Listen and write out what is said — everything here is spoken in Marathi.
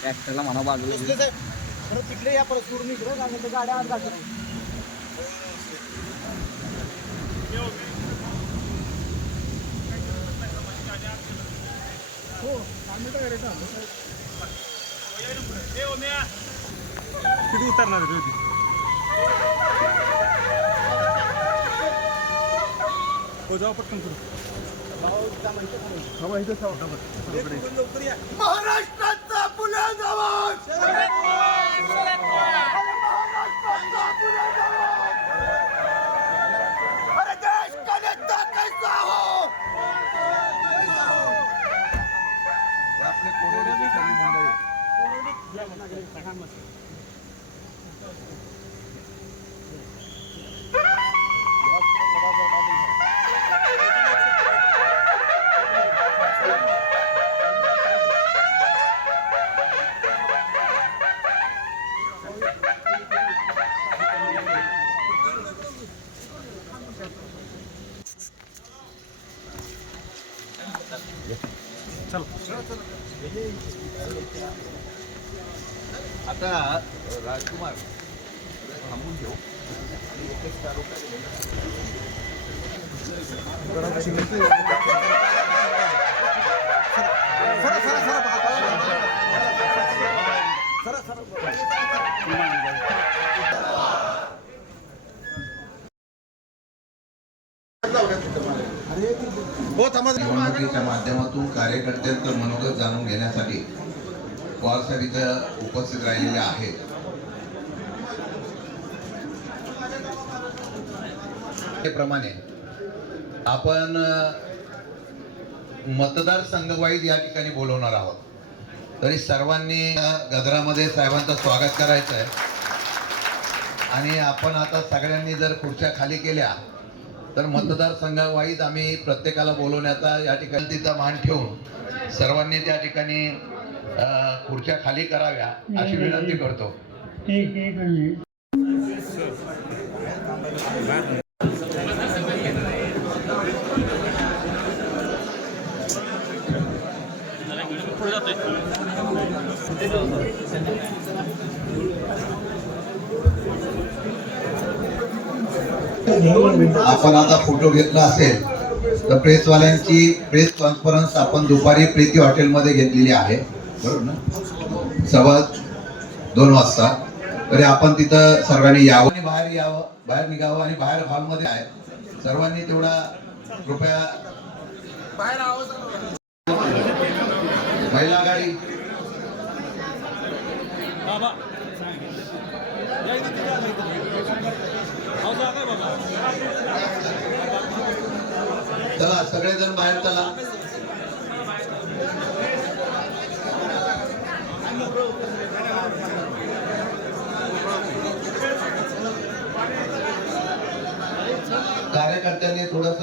ट्रॅक्टरला म्हणा बाजूला परत तिकडे या परत सोडून इकडे ते गाड्या घालतात. किती उतरणार हो जाऊ पटकन करू. महाराष्ट्राचा पुणे जवळ हो? आपले कोरोनाची आता राजकुमार थांबून घेऊ आणि एकच तालुका निवडणुकीच्या माध्यमातून कार्यकर्त्यांचं मनोगत जाणून घेण्यासाठी पवारसाहेब इथं उपस्थित राहिलेले आहेत. प्रमाणे आपण मतदार मतदारसंघ या ठिकाणी बोलवणार आहोत. तरी सर्वांनी गजरामध्ये साहेबांचं स्वागत करायचं आहे आणि आपण आता सगळ्यांनी जर खुर्च्या खाली केल्या तर मतदारसंघावाईज आम्ही प्रत्येकाला बोलवण्याचा या ठिकाणी तिचा मान ठेवून सर्वांनी त्या ठिकाणी खुर्च्या खाली कराव्या अशी विनंती करतो. आपण आता फोटो घेतला असेल तर प्रेसवाल्यांची प्रेस कॉन्फरन्स आपण दुपारी प्रीती हॉटेलमध्ये घेतलेली आहे. बरोबर ना? सव्वा दोन वाजता. तरी आपण तिथं सर्वांनी यावं आणि बाहेर यावं बाहेर निघावं आणि बाहेर हॉलमध्ये आहे. सर्वांनी तेवढा कृपया महिला गाडी बाबा. चला सगळेजण बाहेर चला. कार्यकर्त्यांनी थोडस